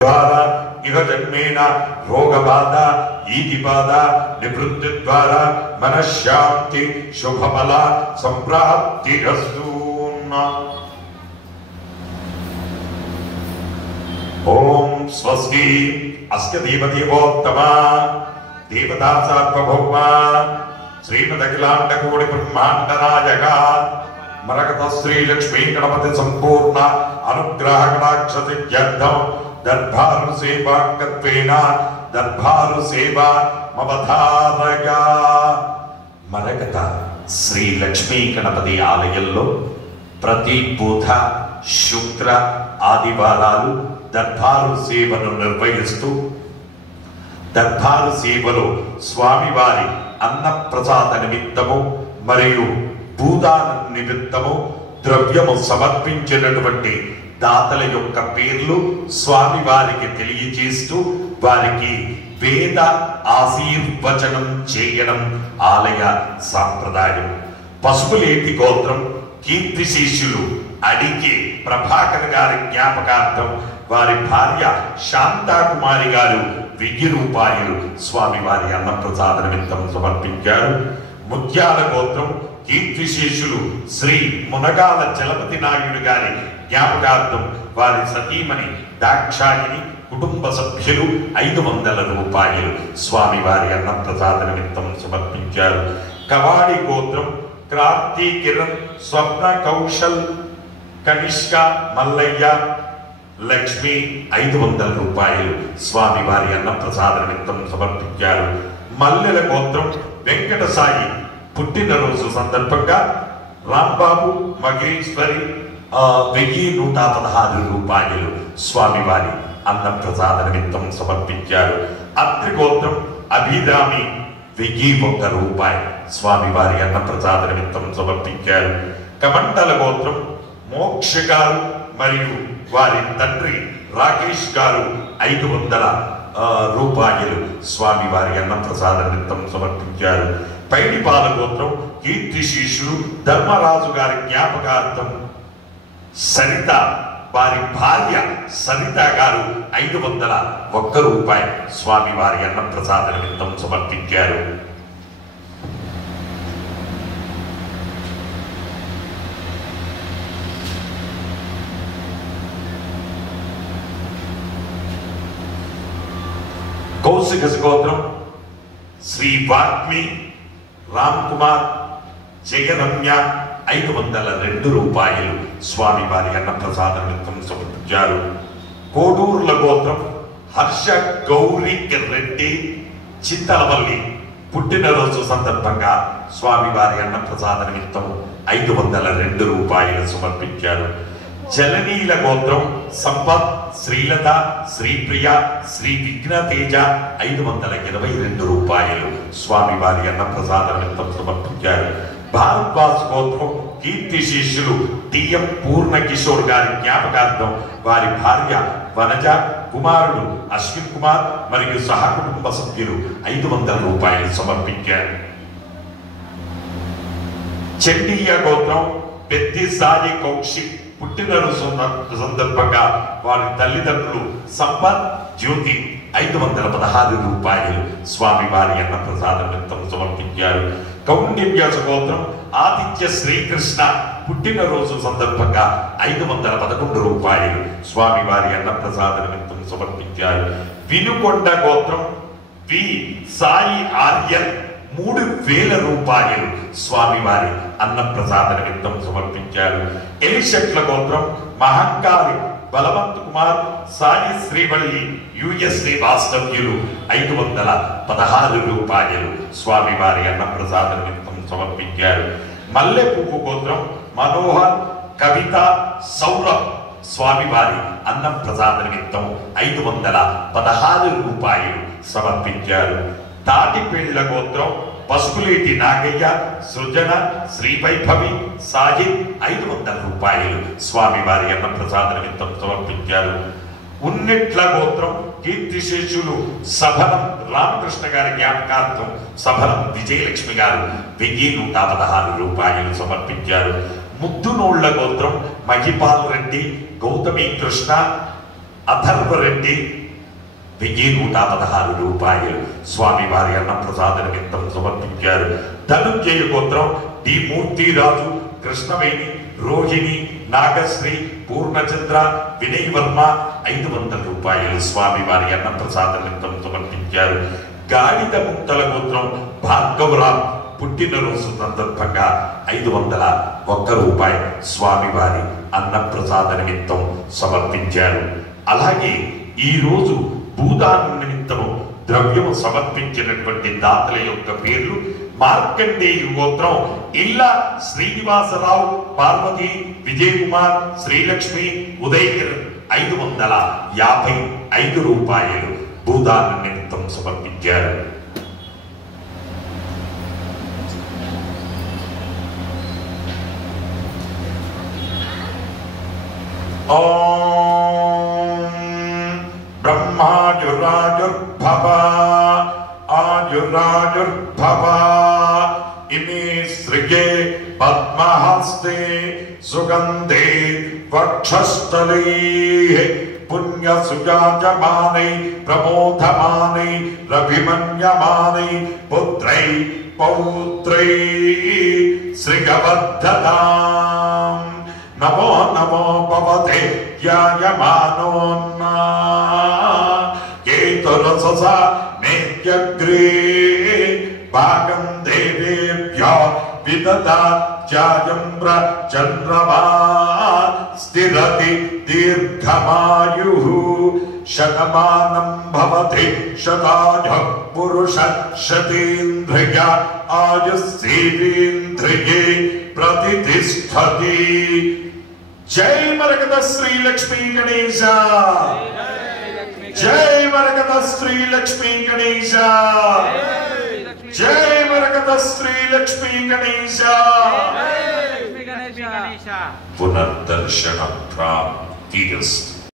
ద్వారా ఇహ జన్మేన రోగబాధ ఈతి బాధ నివృత్తి ద్వారా మనశ్శాంతి శుభఫల సంప్రాప్తిరస్తు. ఓం స్వస్తి అస్య దేవదేవోత్తమ దేవతా సార్వభౌమ శ్రీమదఖిలాండకోటి బ్రహ్మాండ నాయక మరకత శ్రీ లక్ష్మీ గణపతి సంపూర్ణ అనుగ్రహ కటాక్ష సిద్ధ్యర్థం దర్బారు సేవాంగత్వేన దర్బారు సేవా మవధారగా. మరకత శ్రీ లక్ష్మీ గణపతి ఆలయంలో ప్రతి బుధ శుక్ర ఆదివారాలు దర్బారు సేవను నిర్వహిస్తూ దర్బారు సేవలో స్వామివారి అన్నప్రసాద నిమిత్తము మరియు భూదాన నిమిత్తము ద్రవ్యము సమర్పించినటువంటి దాతల యొక్క పేర్లు స్వామివారికి తెలియజేస్తూ వారికి వేద ఆశీర్వచనం చేయడం ఆలయ సాంప్రదాయం. పసుపులేటి గోత్రం కీర్తిశేషులు అడిగే ప్రభాకర్ గారి జ్ఞాపకార్థం వారి భార్య శాంతాకుమారి గారు 1000 రూపాయలు స్వామివారి అన్నప్రసాద నిమిత్తం సమర్పించారు. ముత్యాల గోత్రం కీర్తిశేషులు శ్రీ మునగాల చలపతి నాయుడు గారి జ్ఞాపకార్థం వారి సతీమణి దాక్షాయిని కుటుంబ సభ్యులు 500 రూపాయలు స్వామివారి అన్నప్రసాద నిమిత్తం సమర్పించారు. కవాడి గోత్రం క్రాంతి కిరణ్ స్వప్న కౌశల్ కనిష్క మల్లయ్య లక్ష్మి 500 రూపాయలు స్వామివారి అన్నప్రసాద నిమిత్తం సమర్పించారు. మల్లెల గోత్రం వెంకట సాయి పుట్టినరోజు సందర్భంగా రాంబాబు మగేశ్వరి 1116 రూపాయలు స్వామివారి అన్నప్రసాద నిమిత్తం సమర్పించారు. అత్రిగోత్రం అభిరామి 1001 రూపాయలు స్వామివారి అన్నప్రసాద నిమిత్తం సమర్పించారు. కమండల గోత్రం మోక్ష గారు మరియు వారి తండ్రి రాకేష్ గారు 500 రూపాయలు స్వామివారి అన్నప్రసాద నిమిత్తం సమర్పించారు. పైడిపాల గోత్రం కీర్తిశేషులు ధర్మరాజు గారి జ్ఞాపకార్థం సరిత వారి భార్య సరిత గారు 501 రూపాయలు స్వామివారి అన్నప్రసాద నిమిత్తం సమర్పించారు. కౌశిక గోత్రం శ్రీ వాగ్మి రామ్ కుమార్ జయరమ్య 502 రూపాయలు స్వామివారి అన్నప్రసాద నిమిత్తం సమర్పించారు. కోడూర్ల గోత్రం హర్ష గౌరీ రెడ్డి చింతలవల్లి పుట్టినరోజు సందర్భంగా స్వామివారి అన్నప్రసాద నిమిత్తం 502 రూపాయలు సమర్పించారు. జలనీల గోత్రం సంపత్ శ్రీలత శ్రీప్రియ శ్రీ విఘ్నతేజ 522 రూపాయలు స్వామివారి అన్నప్రసాద నిమిత్తం సమర్పించారు. భారద్వాజ్ గోత్రం కీర్తిశేషులు టిఎం పూర్ణ కిషోర్ గారి జ్ఞాపకార్థం వారి భార్య వనజ కుమారుడు అశ్విన్ కుమార్ మరియు సహకుటుంబ సభ్యులు 500 రూపాయలు సమర్పించారు. చండీయ గోత్రం పెద్ది సాయి కౌశిక్ పుట్టినరోజు సందర్భంగా వారి తల్లిదండ్రులు సంపత్ జ్యోతి 516 రూపాయలు స్వామివారి అన్నప్రసాద నిమిత్తం సమర్పించారు. కౌండిన్య గోత్రం ఆదిత్య శ్రీకృష్ణ పుట్టినరోజు సందర్భంగా 511 రూపాయలు స్వామివారి అన్నప్రసాద నిమిత్తం సమర్పించారు. వినుకొండ గోత్రం వి సాయి ఆర్యన్ 3000 రూపాయలు స్వామివారి అన్నప్రసాద నిమిత్తం సమర్పించారు. ఎలిశెట్ల గోత్రం మహంకారి బలవంత్ కుమార్ సాయి శ్రీవల్లి యుఎస్ఏ వాస్తవ్యులు 516 రూపాయలు స్వామివారి అన్నప్రసాద నిమిత్తం సమర్పించారు. మల్లె పువ్వు గోత్రం మనోహర్ కవిత సౌరభ్ స్వామివారి అన్నప్రసాద నిమిత్తం 516 రూపాయలు సమర్పించారు. తాటిపేళ్ల గోత్రం పసుపులేటి నాగయ్య సృజన శ్రీ వైభవి సాహిబ్ 500 రూపాయలు స్వామివారి అన్నప్రసాద నిమిత్తం సమర్పించారు. ఉన్నెట్ల గోత్రం కీర్తిశేషులు సభనం రామకృష్ణ గారి జ్ఞాపకార్థం సభనం విజయలక్ష్మి గారు 1116 రూపాయలు సమర్పించారు. ముద్దునోళ్ల గోత్రం మహిపాల్ రెడ్డి గౌతమి కృష్ణ అథర్వరెడ్డి 1116 రూపాయలు స్వామివారి అన్నప్రసాద నిమిత్తం సమర్పించారు. ధనుంజయ గోత్రం డి మూర్తిరాజు, కృష్ణవేణి, రోహిణి, నాగశ్రీ, పూర్ణచంద్ర, వినయ్ వర్మ 500 రూపాయలు స్వామివారి అన్నప్రసాద నిమిత్తం సమర్పించారు. గాడిద ముక్తల గోత్రం భార్గవరావు పుట్టినరోజు సందర్భంగా 501 రూపాయి స్వామివారి అన్నప్రసాద నిమిత్తం సమర్పించారు. అలాగే ఈ రోజు భూదానం నిమిత్తము ద్రవ్యము సమర్పించినటువంటి దాతల యొక్క పేర్లు: మార్కండేయు గోత్రం ఇల్ల శ్రీనివాసరావు, పార్వతి, విజయ్ కుమార్, శ్రీలక్ష్మి, ఉదయ్ 555 రూపాయలు భూదానం నిమిత్తం సమర్పించారు. బ్రహ్మాయురాయుర్భవ ఆయురాయుర్భవ ఇమే సృగే పద్మహస్తే సుగంధే వక్షస్థలే పుణ్యసుజాయమానై ప్రమోదమానై రవిమన్యమానై పుత్రై పౌత్రై శ్రీగవర్ధతాం. నమో నమో భవతే ధ్యాయమానోన్నా కేతురసస మేత్యగ్రే భాగం దేవేభ్యో విదదా ధ్యాయంబ్ర చంద్రమా స్థిరతి దీర్ఘమాయుః శతమానం భవతి శతాయ పురుష శతేంద్రియ ఆయుస్సేంద్రియే ప్రతిష్ఠతి. జై మరకత శ్రీ లక్ష్మీ గణేశ, జై మరకత శ్రీ లక్ష్మీ గణేశ, జై మరకత శ్రీ లక్ష్మీ గణేశ. పునర్దర్శన ప్రాప్తిరస్తు.